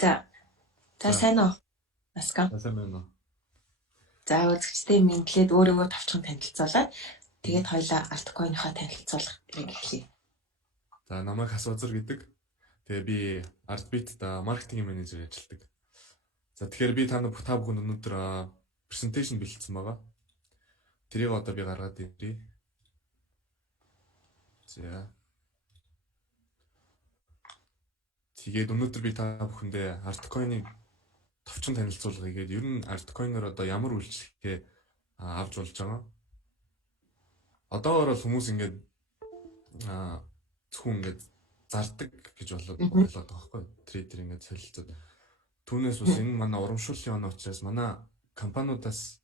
За. За сайн уу? Наскам. Сайн байна уу? За үзэгчдээ мэдлээд өөрийгөө товчхон танилцуулаад тэгээд хоёлаа Artcoin-ийнхаа танилцуулах тэрийг эхлэе. За намайг Хасвазар гэдэг. Тэгээ би Artbeat-да маркетинг менежер ажилладаг. За тэгэхээр би та бүхэн өнөөдөр презентацийн бэлдсэн байгаа. Тэрийг одоо би гаргаад ирье. За. Тэгээд өнөөдөр би та бүхэндээ Artcoin-ыг товчхон танилцуулгая гэдэг. Ер нь Artcoin-оор одоо ямар үйлчлэгээ авч болж байгаа. Одоогоор хүмүүс ингээд зөвхөн ингээд зардаг гэж болоод байгаа байхгүй. Трейдер ингээд солилцоод. Түүнээс бас энэ манай урамшууллын оноо учраас манай компаниудаас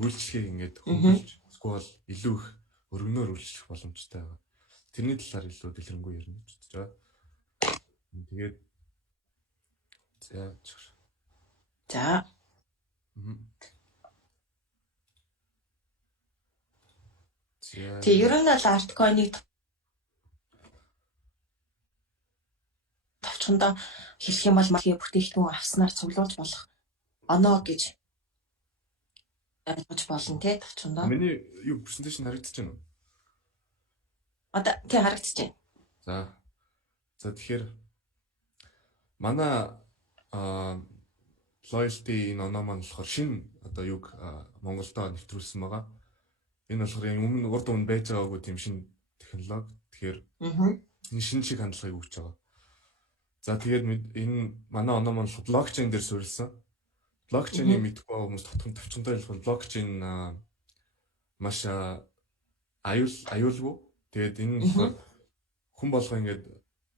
үйлчлэгийг ингээд хөнгөлж эсвэл илүү их өргөнөөр үйлчлэх боломжтой байгаа. Тэрний талаар илүү дэлгэрэнгүй ярина гэж бодож байгаа. Тэгээд За. Тэг ер нь бол Artcoin-ыг товчхондоо хэлэх юм бол маркетинг бүтээгдэхүүн авснаар цуглуулж болох оноо гэж ойлгож болно тий товчхондоо. Миний юу презентацийн харагдаж байна уу? Одоо тий харагдаж байна. За тэгэхээр манай loyalty энэ оноо маань болохоор шинэ одоо юг Монголдо нэвтрүүлсэн байгаа. Энэ болохоор өмнө урд өмнө байж байгаагүй тийм шинэ технологи. Тэгэхээр энэ шинэ шиг хандлагыг өгч байгаа. За тэгээд энэ манай оноо маань блокчейн дээр суурилсан. Блокчейнийг мэдгүй хүмүүс товчхонтой ойлгох блокчейн маш аюулгүй. Тэгээд энэ болохоор хүн болго ингээд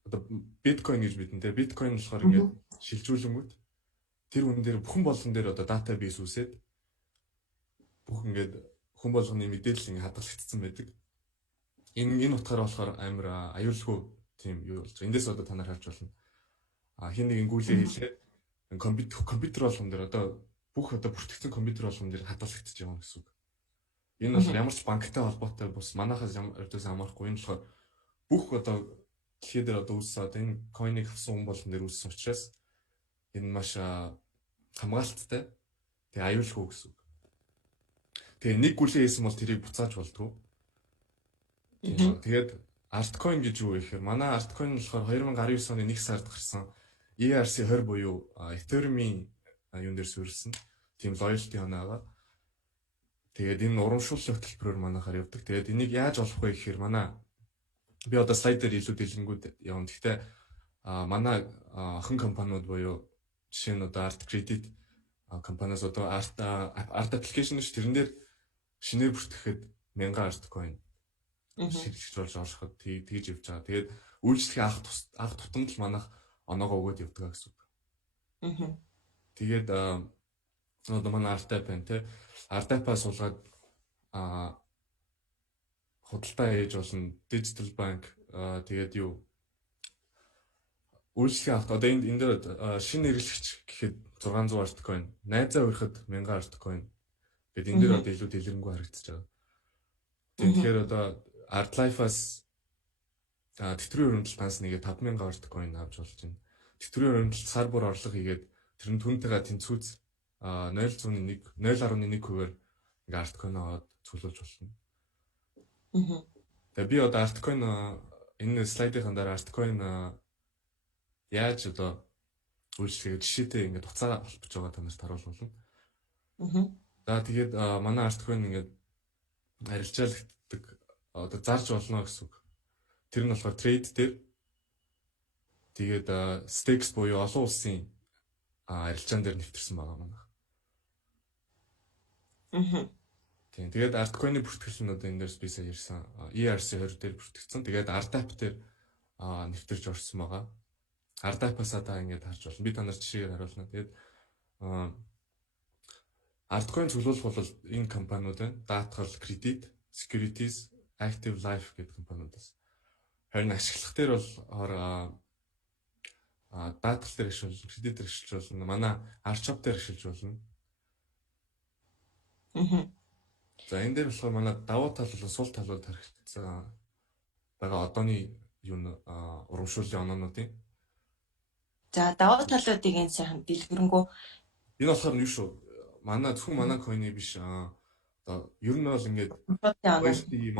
одоо биткойн гэж бидэнтэй биткойн болохоор ингээд шилжүүлэнгүүт тэр хүн дээр бүхэн болгон дээр одоо датабейс үүсээд бүх ингээд хүн болгоны мэдээлэл ингээд хадгалагдсан байдаг. Энэ утгаараа болохоор амар аюулгүй тийм юу болж байгаа. Эндээс одоо та нар харж болно. Хин нэг гүйлээ хийлээ компьютер болгон дээр одоо бүх одоо бүртгэгдсэн компьютер болгон дээр хадгалагдчихж байгаа юм гэсэн үг. Энэ бол ямар ч банктай холбоотой бус манайхаас ямархгүй энэ болохоор бүх одоо дэлхийд дээр одоо үүссэн одоо энэ койныг авсан хүн болгон дээр үүссэн учраас энэ маш хамгаалттай. Тэгээ аюулгүй гэсэн үг. Тэгээ нэг гүлээ хийсэн бол тэрийг буцааж болдгоо. Тэгээд Artcoin гэж юу вэ гэхээр манай Artcoin болохоор 2019 оны 1 сард гарсан ERC20 буюу Ethereum-ийн юун дээр суурилсан тийм loyalty оноо. Тэгээд энэ урамшууллын хөтөлбөрөөр манайхаар явдаг. Тэгээд энийг яаж олох вэ гэхээр манай би одоо слайд дээр илүү дэлгэнгүүд явна. Гэхдээ манай охин компаниуд буюу жишээ нь одоо Art Credit компаниас одоо Art application ш тэрэн дээр шинээр бүртгэхэд 1000 Artcoin шилжиж болж ороход тэгж явж байгаа. Тэгээд үйлчлэгээ авах тутамд л манайх оноогоо өгөөд явдаг гэсэн үг. Тэгээд одоо манай Artap байна те. Artap-аас суулгаад худалдаа хийж болно. Digital bank тэгээд юу үйлчлэгээ авах. Одоо энэ дээр шинэ хэрэглэгч гэхэд 600 Artcoin, найзаа өрөхөд 1000 Artcoin гэдэг энэ дээр одоо илүү дэлгэрэнгүй харагдаж байгаа. Тэгэхээр одоо Artlife-аас тэтгэврийн өрөмтөл ганц нэгээ 5000 Artcoin авч болж байна. Тэтгэврийн өрөмтөлд сар бүр орлого хийгээд тэр нь түнтэйгээ тэнцвүүц 0.1%-аар ингээ Artcoin аваад цуглуулж болно. Тэгээ би одоо Artcoin энэ слайдын дараа Artcoin яаж одоо үйлчлэгээ жишээтэй ингээ туцаа холбож байгаа та нарт харуулж болно. За тэгээд манай Artcoin ингээ арилжаалагддаг одоо зарж болно гэсэн үг. Тэр нь болохоор трейд дээр тэгээд stakes буюу олон улсын арилжаан дээр нэвтэрсэн байгаа манайх. Тийм. Тэгээд Artcoin-ы бүртгэл нь одоо энэ дээрс би сая ярьсан ERC20 дээр бүртгэгдсэн. Тэгээд Artap дээр нэвтэрж орсон байгаа. Artap-аас та ингэж харж болно. Би та нарт жишээгээр харуулна. Тэгээд Artcoin цуглуулах бол энэ компаниуд байна. Даатгал, Credit, Securities, Active Life гэдэг компаниудаас. Харин ашиглах дээр бол даатгал дээр ашиглаж, Credit дээр ашиглаж болно. Манай Archop дээр ашиглаж болно. За энэ дээр болохоор манай давуу тал болон сул талууд харагдсан байгаа одооний юу урамшууллын оноонуудын. За даваа талуудыг энэ сайхан дэлгэрэнгүй Энэ болохоор юу шүү? Манай зөвхөн манай coin-ы биш одоо ер нь бол ингээд loyalty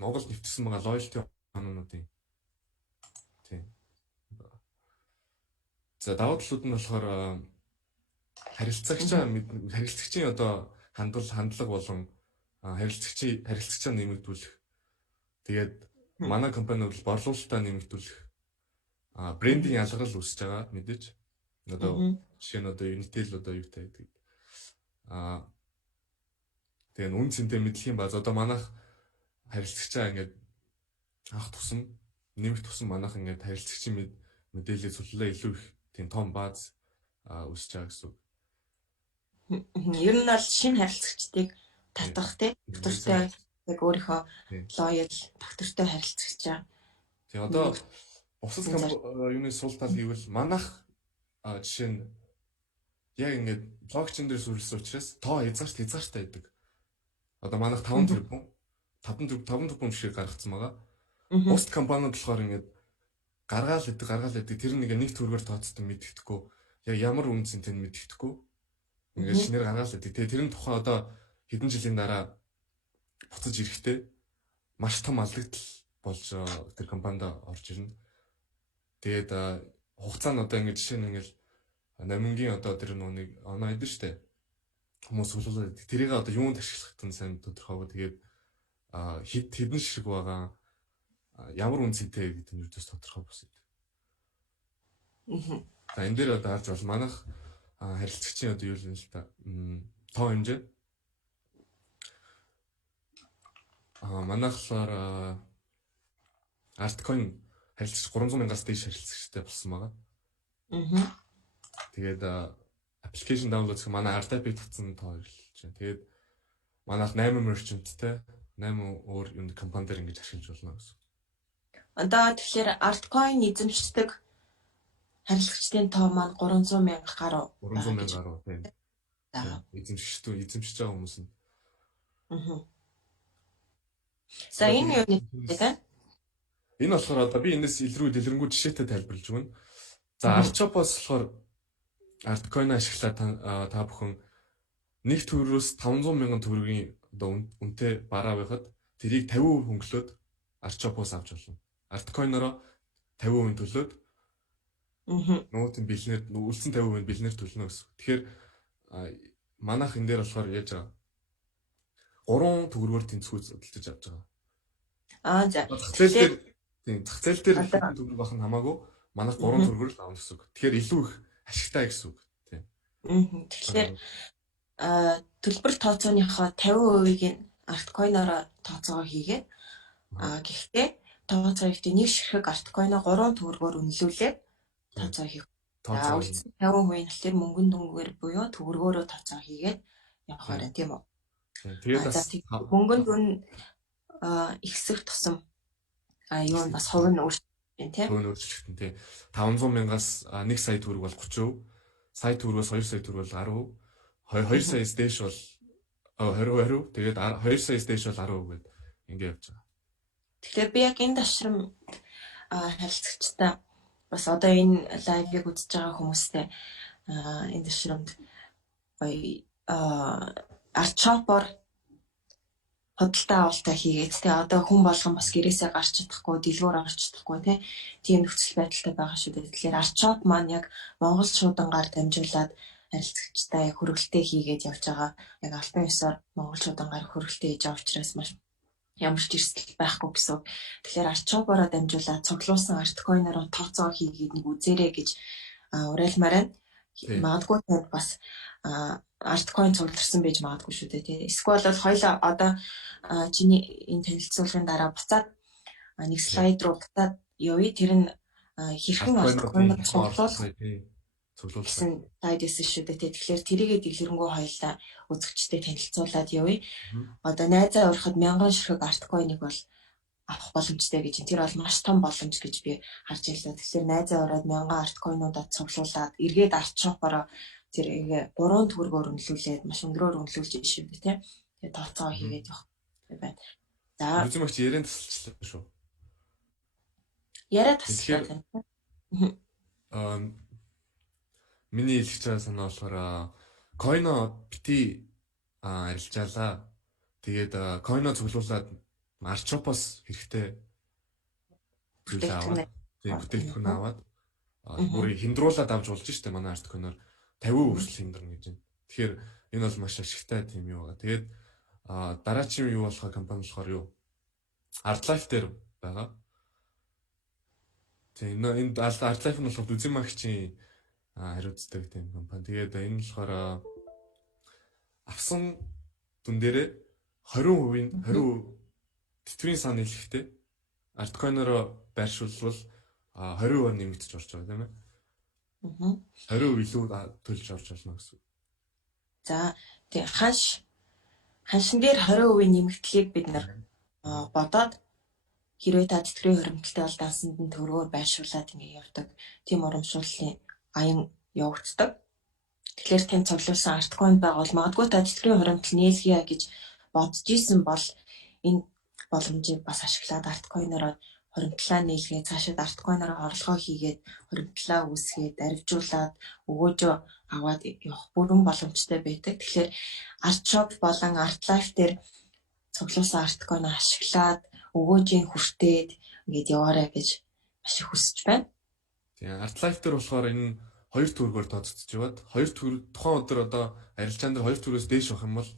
Монголд нэвтэрсэн байгаа loyalty оноонуудын тийм. За даваа талууд нь болохоор харилцагчийн одоо хандлага болон харилцагчаа нэмэгдүүлэх. Тэгээд манай компани бол борлуулалтаа нэмэгдүүлэх. Брендинг ялгарл үүсэж байгаа мэдээж. Одоо жишээ нь одоо Unitel одоо юутай гэдэг. Тэгээд үн цэнтэй мэдлэх юм баз одоо манайх харилцагчаа ингээд авах тусам нэмэх тусам манайх ингээд харилцагчийн мэдээлэл суллаа илүү их тийм том бааз үүсэж байгаа гэсэн үг. Ер нь бол шинэ харилцагчдыг татах тийм доктортой яг өөрийнхөө лоял доктортой харилцагчаа. Тэгээ одоо бусад юуны сул тал гэвэл манайх жишээ нь яг ингээд блокчейн дээр суурилсан учраас тоо хязгаартай байдаг. Одоо манайх 5 тэрбум шиг гаргацсан байгаа. Бусад компаниуд болохоор ингээд гаргаал идэг тэр нэг төгрөгөөр тооцсон мэддэхгүй. Яг ямар үн цэнтэй нь мэддэхгүй. Ингээд шинээр гаргаал идэг. Тэгээ тэрний тухай одоо хэдэн жилийн дараа буцаж ирэхдээ маш том алдагдал болж тэр компанид орж ирнэ. Тэгээд хугацаа нь одоо ингээд жишээ нь ингээд намингийн одоо тэр нүг оноо идэв штэ. Хүмүүс суулгаад тэрийг одоо юунд ашиглах нь сайн тодорхойгоо тэгээд хэдэн шиг байгаа ямар үн цэнтэй гэдэг нь юудаас тодорхой босод. За энэ дээр одоо харж бол манайх харилцагчийн одоо юу л та тоо хэмжээ манайхлаар Artcoin харилцагч 300,000-аас дээш харилцагчтай болсон байгаа. Тэгээд application download гэх манай Artap татсан тоо ирэлж байна. Тэгээд манайх 8 merchantтэй 8 өөр юм компани дээр ингэж ашиглаж болно гэсэн. Одоо тэгэхээр Artcoin эзэмшдэг харилцагчдын тоо маань 300,000 гаруй. 300,000 гаруй тийм. Эзэмшиж байгаа хүмүүс нь. За энэ юу нэг тийм. Энэ болохоор одоо би энэс дэлгэрэнгүй жишээтэй тайлбарлаж өгнө. За Artshop-оос болохоор Artcoin ашиглаад та бүхэн нэг төгрөгөөс 500,000 төгрөгийн одоо үнэтэй бараа байхад тэрийг 50% хөнгөлөөд Artshop-оос авч болно. Artcoin-ороо 50% төлөөд нуутын бэлнээр үлдсэн 50% бэлнээр төлнө гэсэн. Тэгэхээр манайх энэ дээр болохоор яаж байгаа 3 төгрөгөөр тэнцвүүц хөдөлж авч байгаа. За. Зах зээл дээр хэдэн төгрөг байх нь хамаагүй манайх 3 төгрөгөөр л авах гэсэн үг. Тэгэхээр илүү их ашигтай гэсэн үг. Тийм. Тэгэхээр төлбөр тооцооныхоо 50%-ийг Artcoin-ороо тооцоогоо хийгээд гэхдээ тооцоог нэг ширхэг Artcoin-оо 3 төгрөгөөр үнэлүүлээд тооцоо хийх. За үлдсэн 50% нь тэр мөнгөн дүнгээр буюу төгрөгөөрөө тооцоо хийгээд явах байна тийм үү? Тэгээд мөнгөн дүн ихсэх тусам юу нь бас хувь нь өөрчлөлт тийм. Хувь нь өөрчлөлт нь тийм. 500,000-аас 1 сая төгрөг бол 30%, сая төгрөгөөс 2 сая төгрөг бол 10%, 2 саяас дээш бол 20%, тэгээд 2 саяас дээш бол 10% гэдэг ингэ явж байгаа. Тэгэхээр би яг энэ ташрам харилцагчтай бас одоо энэ лайвыг үзэж байгаа хүмүүстэй энэ ташрамд Artshop-оор хөдөлთა авалтаа хийгээд тэгээ одоо хүн болгон бас гэрээсээ гарч чадахгүй, дэлгүүр орж чадахгүй тийм нөхцөл байдалтай байгаа шүү дээ. Тэгэхээр Artshop маань яг Монгол шуудангаар дамжуулаад харилцагчтай хөргөлтөө хийгээд явж байгаа. Яг албан ёсоор Монгол шуудангаар хөргөлтөө хийж байгаа учраас маш ямар ч эрсдэл байхгүй гэсэн. Тэгэхээр Artshop-ороо дамжуулаад цуглуулсан Artcoin-ороо тооцоо хийгээд нэг үзээрэй гэж уриалмаар байна. Магадгүй танд бас Artcoin цугларсан байж магадгүй шүү дээ тий. Эсвэл бол хоёлаа одоо чиний энэ танилцуулгын дараа буцаад нэг слайд руу буцаад явъя. Тэр нь хэрхэн Artcoin-ыг цуглуулах гэсэн слайд эсэ шүү дээ тий. Тэгэхээр тэрийгээ дэлгэрэнгүй хоёлаа үзэгчтэй танилцуулаад явъя. Одоо найзаа урахад 1000 ширхэг Artcoin-ыг бол авах боломжтой гэж. Тэр бол маш том боломж гэж би харж байлаа. Тэгэхээр найзаа ураад 1000 Artcoin-уудад цуглуулад эргээд Artshop-ороо зэрэг 3 төгрөгөөр үнэлүүлээд маш өндөрөөр үнэлүүлж шүү дээ тийм. Тэгээ тооцоо хийгээд явах байна. За. Үзмэгч яриан тасалчлаа шүү. Яриа тасалчлаа. миний хэлж байгаа санаа болохоор койно бити арилжаалаа. Тэгээд койно цуглуулад арчопос хэрэгтэй зүйл аваад тийм бүтээгдэхүүн аваад бүрийг хямдруулаад авч болж штэ манай арт койноор 50% хүртэл хямдарна гэж байна. Тэгэхээр энэ бол маш ашигтай тийм юу байгаа. Тэгээд дараагийн юу болох компани болохоор юу? Artlife дээр байгаа. Тийм энэ Artlife нь болохоор Үзимагчийн хариуцдаг тийм компани. Тэгээд энэ болохоор авсан дүн дээрээ 20% тэтгэврийн сан нийлэхтэй арткойноор байршуулвал 20% нэмэгдэж орж байгаа тийм ээ. 20% илүү төлж орж болно гэсэн. За тий ханшин дээр 20% нэмэгдлийг бид нар бодоод хэрвээ та тэтгэврийн хуримтлалтай бол дансанд нь төгрөгөөр байршуулад ингэ явдаг. Тийм урамшууллын аян явагддаг. Тэгэхээр тэнд цуглуулсан арткойн байгуул магадгүй та тэтгэврийн хуримтлал нээлгийа гэж бодож исэн бол энэ боломжийг бас ашиглаад арткойноор хуримтлаа нээлгээ цаашид арткойноор орлогоо хийгээд хуримтлаа үүсгээд арвижуулаад өгөөжөө аваад явах бүрэн боломжтой байдаг. Тэгэхээр Artshop болон Artlife дээр цуглуулсан арткойноо ашиглаад өгөөжийн хүртээд ингээд яваарай гэж маш их хүсэж байна. Тийм Artlife дээр болохоор энэ 2 төгрөгөөр тооцогдож яваад 2 төгрөг тухайн өдөр одоо арилжаан дээр 2 төгрөгөөс дээш авах юм бол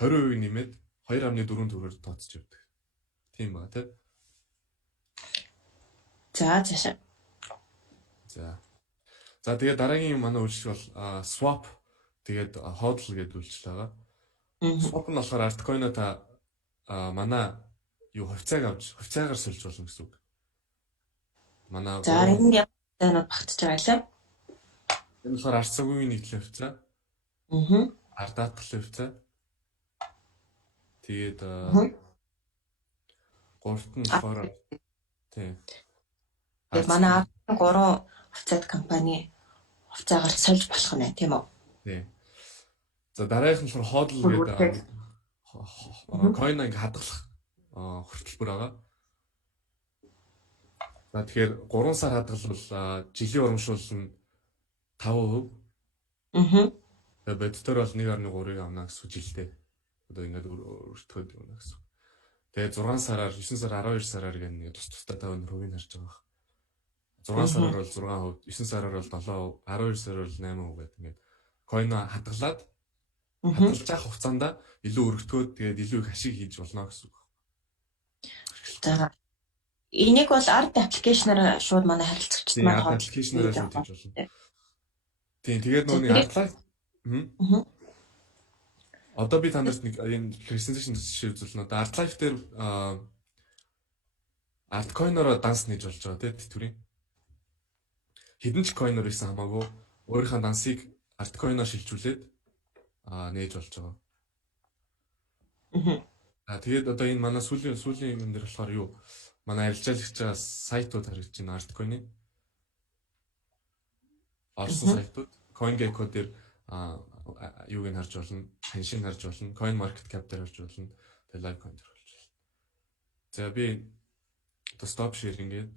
20% нэмээд 2.4 төгрөгөөр тооцож явдаг. Тийм ба тий. За цаашаа. За тэгээд дараагийн манай үйлчлэл бол swap тэгээд hodl гэдэг үйлчлэл байгаа. Swap нь болохоор арткойно та манай юу хувьцаагаар сольж болно гэсэн үг. Манай за энэ юмнууд багтж байгаа лээ. Энэ болохоор арт цагийн нийтлэл хувьцаа. Арт даатгалын хувьцаа. Тэгээд гуравт нь болохоор тийм. Тэгээд манай 3 хувьцаат компани хувьцаагаар сольж болох нь тийм үү? Тийм. За дараагийнх нь болохоор hodl гэдэг coin ингээ хадгалах хүртэлбэр байгаа. За тэгэхээр 3 сар хадгалвал жилийн урамшуул нь 5%. Тэгээд бодитоор бол 1.3-ыг авна гэсэн жилдээ. Одоо ингээд өртгöd өгнө гэсэн. Тэгээд 6 сараар 9 сар 12 сараар гэнэ тусдаа 50%-ийг харж байгаа. 6 сараар бол 6%, 9 сараар бол 7%, 12 сараар бол 8% гэдэг ингээд койно хадгалаад хадгалж явах хугацаанд илүү өргөдгөөд тэгээд илүү их ашиг хийж болно гэсэн үг. За энийг бол арт аппликейшнаар шууд манай харилцагчид маань арт аппликейшнаар шууд хийж болно. Тийм тэгээд нөгөө артлаа. Одоо би танарт нэг энэ презентацийн жишээ үзүүлнэ. Одоо Artlife дээр арткойноор данс нээж болж байгаа тийм тэтгэврийн. Хэдэн ч койноор исэн хамаагүй өөрийнхөө дансыг арткойноор шилжүүлээд нээж болж байгаа. Тэгээд одоо энэ манай сүүлийн юм дээр болохоор юу? Манай арилжаалагч сайтууд харагдаж байна арткойны. Орсон сайтууд CoinGecko дээр юуг нь харж болно, ханшийг харж болно, Coin Market Cap дээр харж болно, тэгээд Livecoin дээр харж болно. За би одоо stop sharing гээд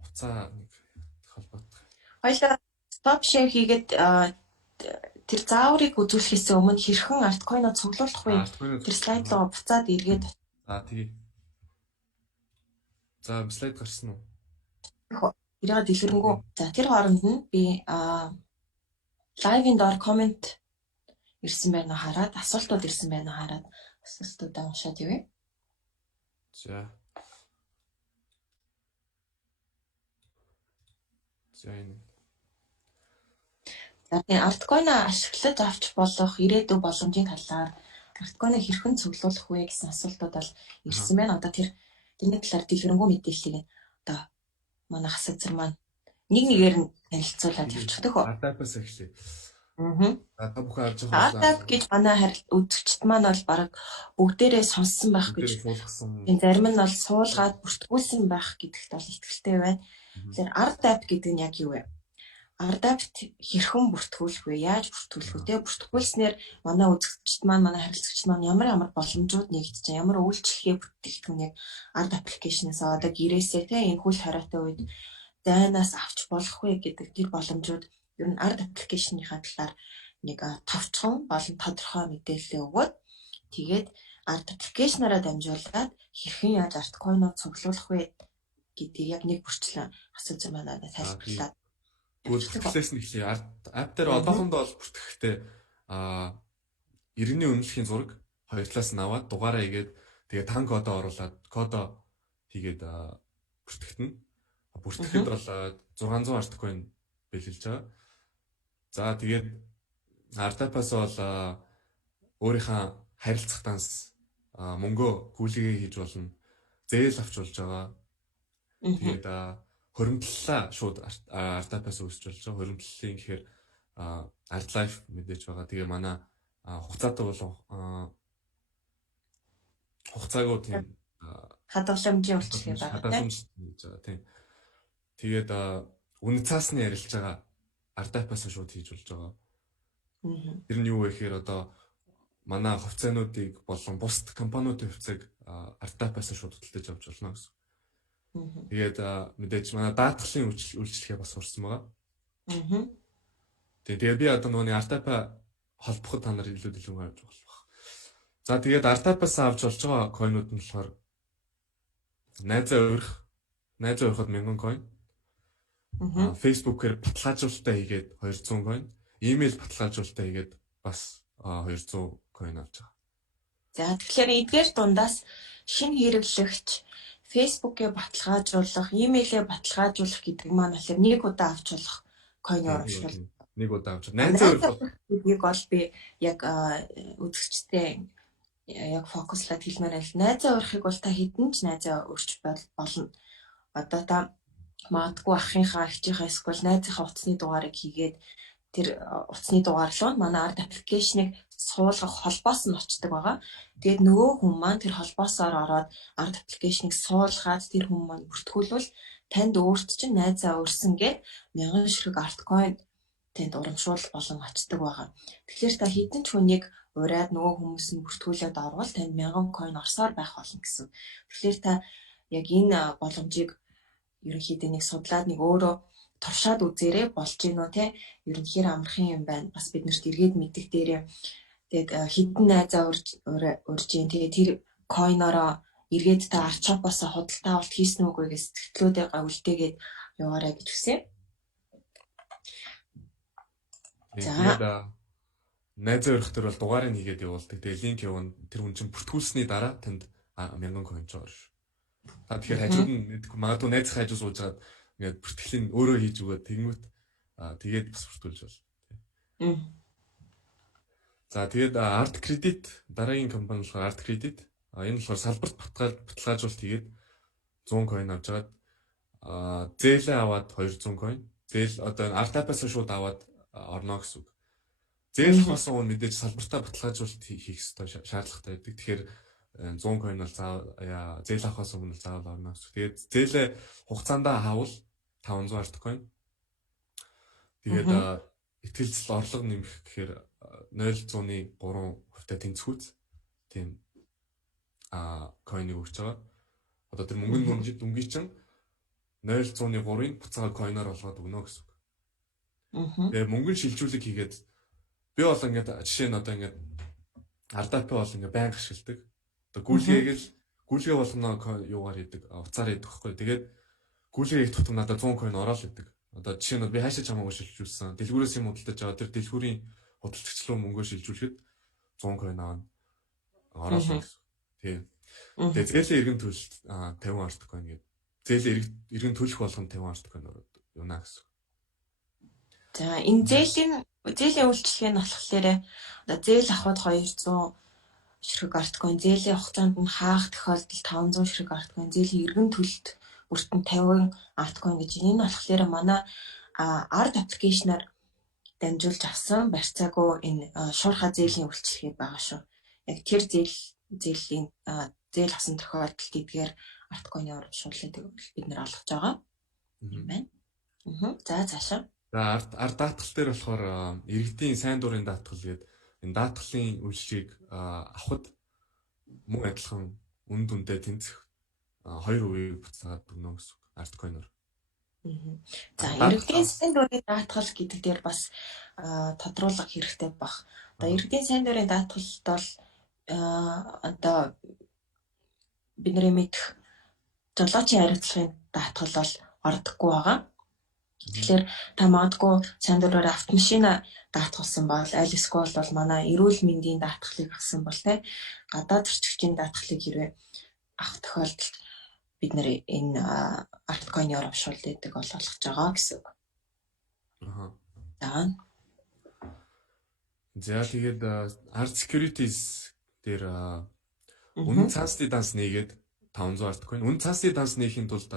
хуцаа нэг холбоотой. Хоёлаа stop share хийгээд тэр зааврыг үзүүлэхээс өмнө хэрхэн арткойноо цуглуулах вэ? Тэр слайд руу буцаад эргээд. Тий. За слайд гарсан уу? Ирээд дэлгэрэнгүй. За тэр хооронд нь би лайвын доор комент ирсэн байна уу хараад, асуултууд ирсэн байна уу хараад асуултуудаа уншаад явъя. За энэ арткойноо ашиглаж авч болох ирээдүйн боломжийн талаар арткойноо хэрхэн цуглуулах вэ гэсэн асуултууд бол ирсэн байна. Одоо тэрний талаар дэлгэрэнгүй мэдээллийг одоо манай хасаг зэр маань нэгээр нь танилцуулаад явчихдаг хөө. Ардапас эхлэе. Та бүхэн харж байгаа Ардап гэж манай үзэгчд маань бол баг бүгдээрээ сонссон байх гэж. Энэ зарим нь бол суулгаад бүртгүүлсэн байх гэдэгт бол итгэлтэй байна. Тэгэхээр Ardap гэдэг нь яг юу вэ? Ardap-т хэрхэн бүртгүүлэх вэ? Яаж бүртгүүлэх вэ? Бүртгүүлснээр манай үзэгчд маань, манай харилцагчид маань ямар боломжууд нэгдэж, ямар үйлчлэгээ бүтээгдэхүүнийг Ardap аппликейшнээс одоо гэрээсээ энэ хөл хориотой үед зайнаас авч болох вэ гэдэг тэр боломжууд ер нь арт аппликейшныхаа талаар нэг товчхон болон тодорхой мэдээлэл өгөөд тэгээд арт аппликейшнаараа дамжуулаад хэрхэн яаж арткойноо цуглуулах вэ гэдгийг яг нэг бүрчлэн асууж байгаа надад тайлбарлаад. Тэгвэл бүртгэлээс нь эхлэе. Ап дээр одоохондоо бол бүртгэхдээ иргэний үнэлэхийн зураг хоёр талаас нь аваад дугаараа игээд тэгээ тан кодоо оруулаад кодоо хийгээд бүртгэгдэнэ. Бүртгэхэд бол 600 арткойн бэлгэлж байгаа. За тэгээд артапаас бол өөрийнхөө харилцах данс мөнгөө гүйлгээ хийж болно. Зээл авч болж байгаа. Тэгээд хоримтлалаа шууд артапаас үүсч болж байгаа. Хоримтлалын гэхээр арт лайф мэдээж байгаа. Тэгээ манай хугацаатай болон хугацаагүй тийм хадгаламжийн үйлчлэгээ байгаа тийм. Тэгээд үнэ цаасны ярилж байгаа артапаас шууд хийж болж байгаа. Тэр нь юу вэ гэхээр одоо манай хувьцаануудыг болон бусад компаниудын хувьцааг артапаас шууд хөдөлж авч болно гэсэн. Тэгээд мэдээж манай даатгалын үйлчлэгээ бас сурсан байгаа. Тэгээд би одоо нөгөө артапа холбоход та нар илүү харж болох. За тэгээд артапаас авч болж байгаа койнууд нь болохоор найзаа урихад 1000 койн. Facebook-ээр баталгаажуулалтаа хийгээд 200 койн. Имэйл баталгаажуулалтаа хийгээд бас 200 койн авч байгаа. За тэгэхээр эдгээр дундаас шинэ хэрэглэгч Facebook-ээ баталгаажуулах, имэйлээ баталгаажуулах гэдэг маань болохоор нэг удаа авч болох койн урамшуул. Нэг удаа авч. Найзаа гэдгийг бол би яг үзэгчтэй яг фокуслаад хэлмээр байл. Найзаа урихыг бол та хэдэн ч найзаа урьж болно. Одоо та магадгүй ахынхаа, эгчийнхаа эсвэл найзынхаа утасны дугаарыг хийгээд тэр утасны дугаар руу манай арт аппликейшнийг суулгах холбоос нь очдог байгаа. Тэгээд нөгөө хүн маань тэр холбоосоор ороод арт аппликейшнийг суулгаад тэр хүн маань бүртгүүлвэл танд өөрт чинь найзаа урьсан гээд 1000 ширхэг арткойн танд урамшуул болон очдог байгаа. Тэгэхээр та хэдэн ч хүнийг ураад нөгөө хүмүүс нь бүртгүүлээд орвол танд 1000 койн орсоор байх болно гэсэн. Тэгэхээр та яг энэ боломжийг ерөнхийдөө нэг судлаад нэг өөрөө туршаад үзээрэй болж гин үү те ерөнхийдөө амархан юм байна. Бас биднэрт эргээд мэддэг дээрээ тэгээд хэдэн найзаа урьж гин тэгээд тэр койноороо эргээд та арчопоос худалдаа авалт хийсэн үгүй гэж сэтгэлдээ үлдээгээд яваарай гэж хүсэв. За найзаа урих төр бол дугаарыг хийгээд явуулдаг. Тэгээ линк явуун тэр хүн чинь бүртгүүлсний дараа танд 1000 койн ч орж. Та тэгэхээр хажууд нь мэдгүй магадгүй найзын хажуу сууж байгаа ингээд бүртгэлийн өөрөө хийж өгөөд тэгмэт тэгээд бас бүртгүүлж байна. За тэгээд арт кредит дараагийн компани болохоор арт кредит. Энэ болохоор салбарт баталгаажуулалт хийгээд 100 койн авч жагаад зээлээ аваад 200 койн. Зээл одоо артапаас шууд аваад орно гэсэн үг. Зээл авах нь мэдээж салбартаа баталгаажуулалт хийх ёстой шаардлагатай байдаг. Тэгэхээр 100 койн бол зээл авахаас өмнө заавал орно гэсэн. Тэгээд зээлээ хугацаанд хаавал 500 арт койн. Тэгээд ихтгэлцэл орлого нэмэх гэхээр 0.3% тэнцвүүц тийм койныг өгч байгаа. Одоо тэр мөнгөний дүнгийн чинь 0.3-ын буцаага койноор болгоод өгнө гэсэн үг. Тэгээ мөнгөний шилжүүлэг хийгээд би бол ингээд жишээ нь одоо ингээд ардапи бол ингээд байнга ашигладаг. Одоо гүйлгээ болгоно юугаар хийдэг, уцаар хийдэг байхгүй. Тэгээд гүйлгээ хийх тутам надад 100 койн ороод идэг. Одоо жишээ нь би хаашаа чамаагүй шилжүүлсэн. Дэлгүүрээс юм худалдаж аваад тэр дэлгүүрийн худалдагч руу мөнгөө шилжүүлэхэд 100 койн авна. Ороод гэсэн. Тийм. Тэгээд зээлийн иргэн төлөлт 50 арт койн гэдэг. Зээлийн иргэн төлөх болгоно 50 арт койн ороод юуна гэсэн. За энэ зээлийн үйлчлэгээ нь болохоор одоо зээл авахд 200 ширхэг арт койн, зээлийн хугацаанд нь хаах тохиолдолд 500 ширхэг арт койн, зээлийн иргэн төлөлт бүртэн 50 арт койн гэж энэ нь болохоор манай арт аппликейшнаар дамжуулж авсан барьцаагүй энэ шуурхай зээлийн үйлчлэгээ байгаа шүү. Яг тэр зээл авсан тохиолдолд эдгээр арт койны урамшууллыг бид нэр олгож байгаа юм байна. За цаашаа. За арт даатгал дээр болохоор иргэдийн сайн дурын даатгал гэдэг энэ даатгалын үйлчлэгийг авахд мөн адилхан үн дүндээ тэнцэх 2% буцаад өгнө гэсэн арт койноор. За Даатгал иргэдийн сайн дурын даатгал гэдэг дээр бас тодруулах хэрэгтэй баг. Одоо иргэдийн сайн дурын даатгалд бол одоо бидний мэдэх жолоочийн хариуцлагын даатгал бол ордоггүй байгаа. Тэгэхээр та магадгүй сайн дураар автомашина даатгалсан бол аль эсвэл бол манай эрүүл мэндийн даатгалыг авсан бол те гадаад зөрчигчийн даатгалыг хэрвээ авах тохиолдолд бид нэр энэ арт койны урамшуул гэдэг бол болгож байгаа гэсэн үг. За тэгээд Art Securities дээр үнэн цаасны данс нээгээд 500 арт койн. Үнэн цаасны данс нээхийн тулд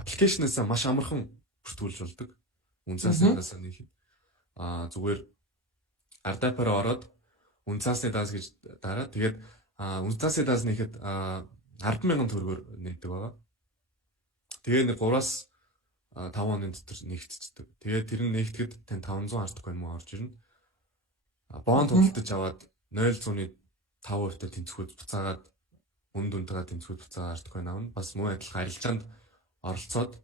аппликейшнээс маш амархан бүртгүүлж болдог. Үнэн цаасны данс нээхэд зүгээр Ardapper ороод үнэн цаасны данс гэж дараа. Тэгээд үнэн цаасны данс нээхэд 10,000 төгрөгөөр нээдэг байгаа. Тэгээ нэг 3-аас 5 хоногийн дотор нэгтцдэг. Тэгээд тэр нь нэгтгэхэд тань 500 арт койн мөн орж ирнэ. Бонд худалдаж аваад 0.5% та тэнцвүүд буцаагаад үнд үнтэйгээ тэнцвүүд буцаагаад арт койн авна. Бас мөн адилхан арилжаанд оролцоод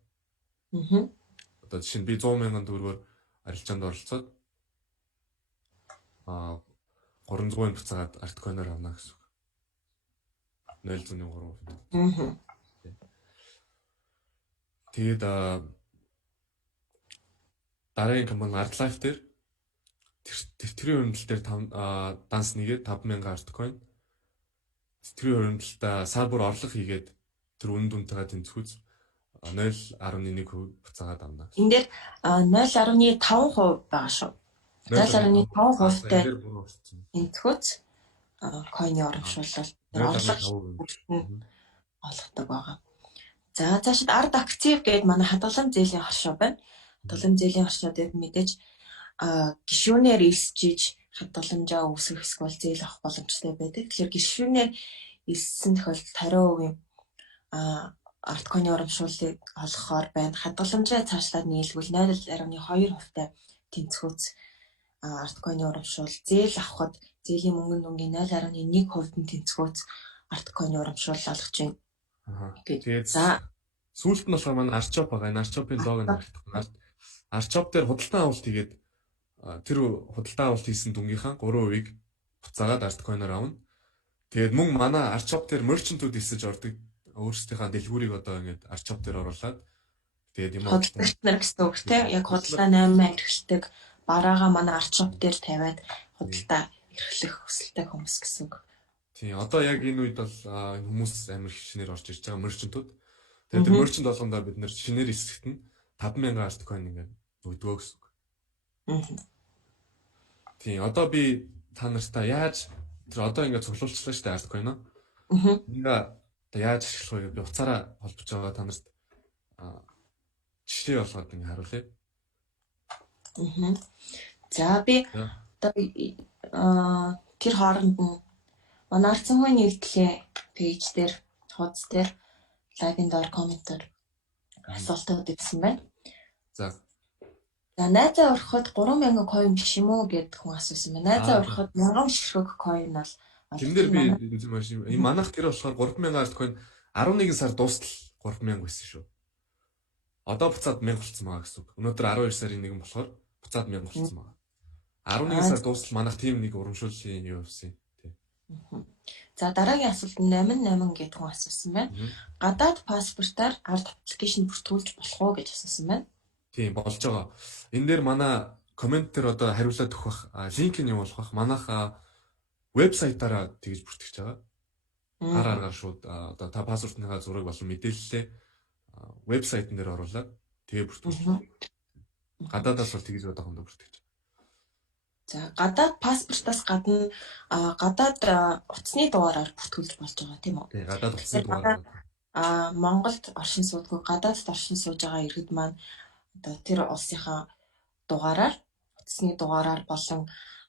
одоо жишээ нь би 100,000 төгрөгөөр арилжаанд оролцоод 300-ын буцаагаад арт койноор авна гэсэн үг. 0.3%. Тэгээд дараагийн компани Art Life дээр тэтгэврийн хөрөнгөлт дээр данс нэгээд 5,000 арт койн. Тэтгэврийн хөрөнгөлтөд сар бүр орлого хийгээд тэр үнд үнтэйгээ тэнцвүүц 0.1% буцаагаад авна. Энэ дээр 0.5% байгаа шүү. 0.5%-тай тэнцвүүц койны урамшуулал орлого олгодог байгаа. За цаашид арт актив гэдэг манай хадгалан зээлийн хоршоо байна. Хадгалан зээлийн хоршоо дээр мэдээж гишүүнээр илсчиж хадгаламжаа үүсгэх эсвэл зээл авах боломжтой байдаг. Тэгэхээр гишүүнээр илссэн тохиолдолд 50% арт койны урамшууллыг олгохоор байна. Хадгаламжаа цаашлаад нийлгүүл 0.2%-тай тэнцвүүц арт койны урамшуул зээл авахд зээлийн мөнгөн дүнгийн 0.1% нь тэнцвүүц арт койны урамшуул олгож байна. Тэгээд сүүлд нь болохоор манай Artshop байгаа. Энэ Artshop-ын лого нь харагдах. Artshop дээр худалдан авалт хийгээд тэр худалдан авалт хийсэн дүнгийнхаа 3%-ийг буцаагаад арт койноор авна. Тэгээд мөн манай Artshop дээр мерчентүүд эсэж ордог. Өөрсдийнхээ дэлгүүрийг одоо ингээд Artshop дээр оруулаад тэгээд юм худалдагч нар гэсэн үг тийм яг худалдаа 8 эрхэлдэг бараагаа манай Artshop дээр тавиад худалдаа эрхлэх хүсэлтэй хүмүүс гэсэн үг. Тийм одоо яг энэ үед бол хүмүүс амар хичнээн орж ирж байгаа мерчентүүд. Тэгээд тэр мерчент болгондоо бид нэр шинээр эсрэхт нь 5,000 арт койн ингээд өгдөгөө гэсэн үг. Тийм одоо би та нартай яаж тэр одоо ингээд цуглуулчихлаа шүү дээ арт койноо. Ингээ яаж ашиглах вэ би уцаараа холбож байгаа та нарт жишээ болгоод ингээ харуулъя. За би одоо тэр хооронд нь манай Арт санхүүгийн нэгдлийн пэйж дээр хуудас дээр лайвын доор комментээр асуултууд ирсэн байна. За найзаа ороход 3,000 coin биш юм уу гэдэг хүн асуусан байна. Найзаа ороход 1000 ширхэг coin бол тэн дээр би энэ манайх тэр болохоор 3,000 арт coin 11 сар дуустал 3,000 байсан шүү. Одоо буцаад 1000 болсон байгаа гэсэн үг. Өнөөдөр 12 сарын 1 болохоор буцаад 1000 болсон байгаа. 11 сар дуустал манайх тийм нэг урамшууллын юу явсан. За дараагийн асуулт 88 гэдэг хүн асуусан байна. Гадаад паспортоор арт аппликейшн бүртгүүлж болох уу гэж асуусан байна. Тийм болж байгаа. Энэ дээр манай коммент дээр одоо хариулаад өгөх линк нь явуулах бах. Манайх вебсайтаараа тэгж бүртгэж байгаа. Аргаар шууд одоо та паспортныхаа зураг болон мэдээлэлээ вебсайтн дээр оруулаад тэгээ бүртгүүлж. Гадаадаас бол тэгж одоо хондоо бүртгэж. За гадаад паспортоос гадна гадаад утасны дугаараар бүртгүүлж болж байгаа тийм үү? Тийм гадаад утасны дугаараар. Монголд оршин суудаг гадаадд оршин сууж байгаа иргэд маань одоо тэр улсынхаа дугаараар утасны дугаараар болон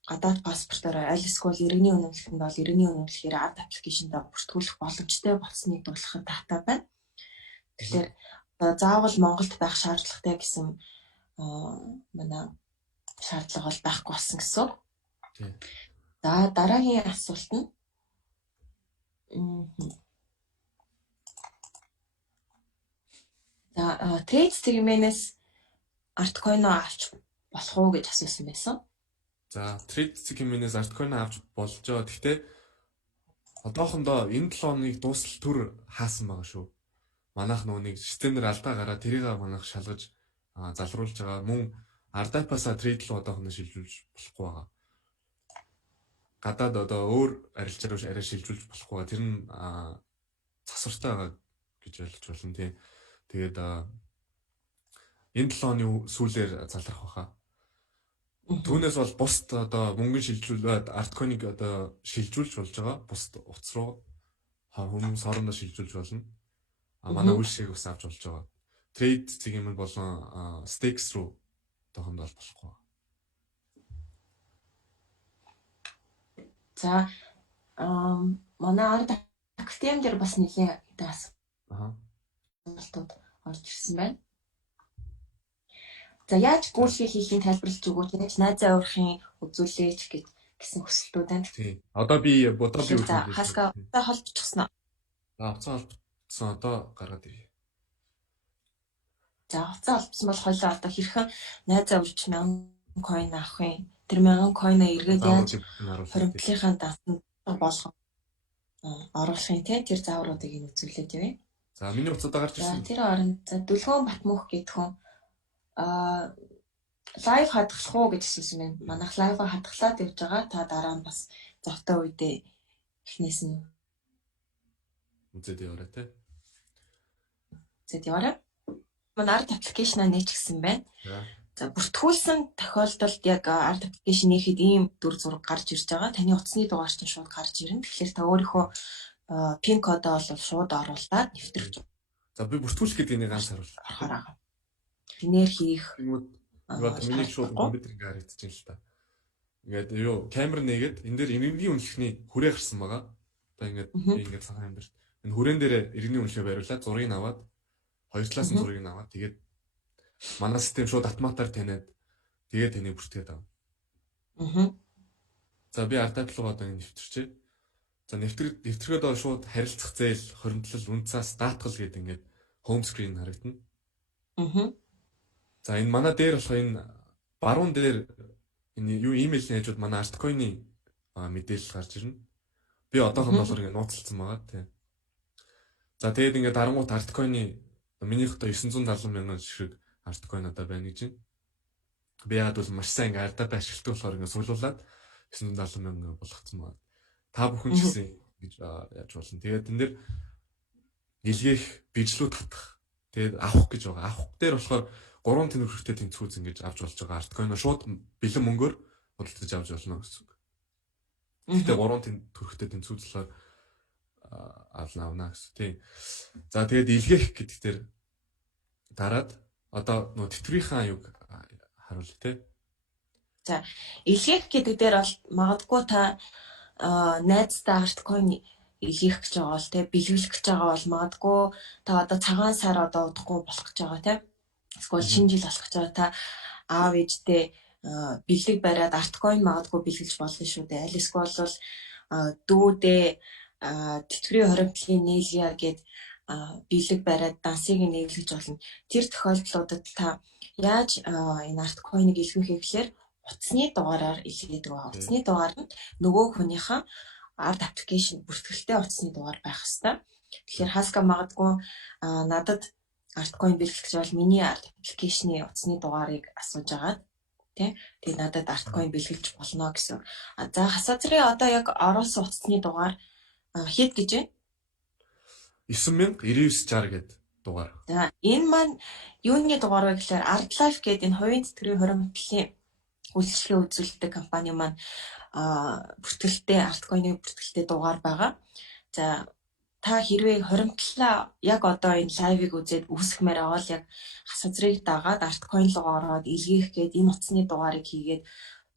гадаад паспортоор аль эсвэл иргэний үнэмлэхэнд бол иргэний үнэмлэхээр арт аппликейшнд бүртгүүлэх боломжтой болсныг дуулахад таатай байна. Тэгэхээр заавал Монголд байх шаардлагатай гэсэн манай шаардлага бол байхгүй болсон гэсэн. За дараагийн асуулт нь За трейд сегментээс арткойн авч болох уу гэж асуусан байсан. За трейд сегментээс арткойн авч болж байгаа. Гэхдээ одоохондоо энэ 7 хоног дуустал төр хаасан байгаа шүү. Манайх нүунийг системээр алдаа гараад тэрийг манайх шалгаж залруулж байгаа. Мөн ардапасаа трейд руу одоохондоо шилжүүлж болохгүй байгаа. Гадаад одоо өөр арилжаар арай шилжүүлж болохгүй байгаа. Тэр нь засвартай байгаа гэж ойлгож байна тийм. Тэгээд энэ 7 оны сүүлээр залрах баха. Түүнээс бол бусд одоо мөнгө шилжүүлээд арткойныг одоо шилжүүлж болж байгаа. Бусд утас руу хүмүүс хоорондоо шилжүүлж болно. Манай үйл шиг бас авч болж байгаа. Трейд сегмент болон stakes руу одоохондоо болохгүй. За манай ард актем дээр бас нэлийн асуултууд орж ирсэн байна. За яаж гүйлгээ хийхийг тайлбарлаж өгөөч. Яаж найзаа урахын үзүүлээч гэсэн хүсэлтүүд байна. Тийм. Одоо би үзүүлээ. За хаска холбочихсон уу? Уцаа холбоцсон одоо гаргаад ирье. За уцаа холбосон бол хоёлоо одоо хэрхэн найзаа урьж 1000 coin авах юм. Тэр 1000 coin-а эргээд яаж хоригдлынхаа дасанд болгох оруулах юм те тэр заавруудыг нь үзүүлээд явъя. За миний уцаадаа гарч ирсэн. Тэр оронд за Дүлгөөн Батмөх гэдэг хүн лайв хадгалах уу гэж асуусан байна. Манайх лайва хадгалаад явж байгаа. Та дараа нь бас завтай үедээ эхнээс нь үзээд яваарай те. Үзээд яваарай. Манай арт аппликейшнаа нээчихсэн байна. За бүртгүүлсэн тохиолдолд яг арт аппликейшн нээхэд ийм дүр зураг гарч ирж байгаа. Таны утасны дугаар чинь шууд гарч ирнэ. Тэгэхээр та өөрийнхөө пин кодоо бол шууд оруулаад нэвтрэх. За би бүртгүүлэх гэдэг нэг ганц харуул. Нэр хийх. Миний шууд компьютер ингээ харагдаж байна л та. Ингээд юу камер нээгээд энэ дээр энергийн үнэлэхний хүрээ гарсан байгаа. Одоо ингээд би ингээд цагаан юм дээр энэ хүрээн дээр энергийн үнэлгээ бариулаад зургийг аваад хоёр талаас нь зургийг аваад тэгээд манай систем шууд автоматар таниад тэгээд тэнийг бүртгээд авна. За би ардап руу одоо нэвтэрчээ. За нэвтрэхэд бол шууд харилцах зээл, хоригдлол, үнцаас даатгал гэдэг ингээд home screen харагдана. За энэ манай дээр болох энэ баруун дээр энэ юу имэйл нээжүүд манай арткойны мэдээлэл гарч ирнэ. Би одоохондоо болохоор ингээд нууцлцсан байгаа тийм. За тэгээд ингээд дарангуут арткойны минийх одоо 970 мянган ширхэг арткойн одоо байна гэж байна. Би яагаад бол маш сайн ингээд ардаа ашигладаг болохоор ингээд суулуулад 970 мянган болгоцсон байна. Та бүхэн ч гэсэн гэж яаж болно. Тэгээд энэ дээр илгээх, бичлүүд татах, тэгээд авах гэж байгаа. Авах дээр болохоор 3 тэнхрэгтэй тэнцвүүц ингэж авч болж байгаа арткойноо шууд бэлэн мөнгөөр худалдаж авч болно гэсэн үг. Гэхдээ 3 тэнхрэгтэй тэнцвүүцлээр авна гэсэн. Тийм. За тэгээд илгээх гэдэг дээр дараад одоо нөө тэтгэврийнхаа юг харуулъя те. За илгээх гэдэг дээр бол магадгүй та найзтай арткойн илгээх гэж байгаа бол те бэлгэлэх гэж байгаа бол магадгүй та одоо цагаан сар одоо удахгүй болох гэж байгаа те. Эсвэл шинэ жил болох гэж байгаа та аав ээжтэй бэлэг бариад арткойн магадгүй бэлгэлж болно шүү дээ. Аль эсвэл бол дүүдээ тэтгэврийн хоригдлын нийлья гэд бэлэг бариад дансыг нийлгэж болно. Тэр тохиолдлуудад та яаж энэ арткойныг илгүүхээ гэхээр утасны дугаараар илгээдэг байгаа. Утасны дугаар нь нөгөө хүнийхээ арт аппликейшн бүртгэлтэй утасны дугаар байх хэвээр. Тэгэхээр хаска магадгүй надад арткойн бэлгэлж бол миний арт аппликейшны утасны дугаарыг асууж агаад тий. Тэгээд надад арткойн бэлгэлж болно гэсэн. За хасаазрын одоо яг оруулсан утасны дугаар хэд гэж байна? 9960 гэдэг дугаар. За энэ маань юуны дугаар вэ гэхээр ArtLife гэдэг энэ хувийн тэтгэврийн хоригдлын үйлчлэгээ үзүүлдэг компани маань бүртгэлтэй арткойны бүртгэлтэй дугаар байгаа. За та хэрвээ хоригдлаа яг одоо энэ лайвыг үзээд үүсгэмээр байгаа бол яг хасаазрыг дагаад арткойн руу ороод илгээх гээд энэ утасны дугаарыг хийгээд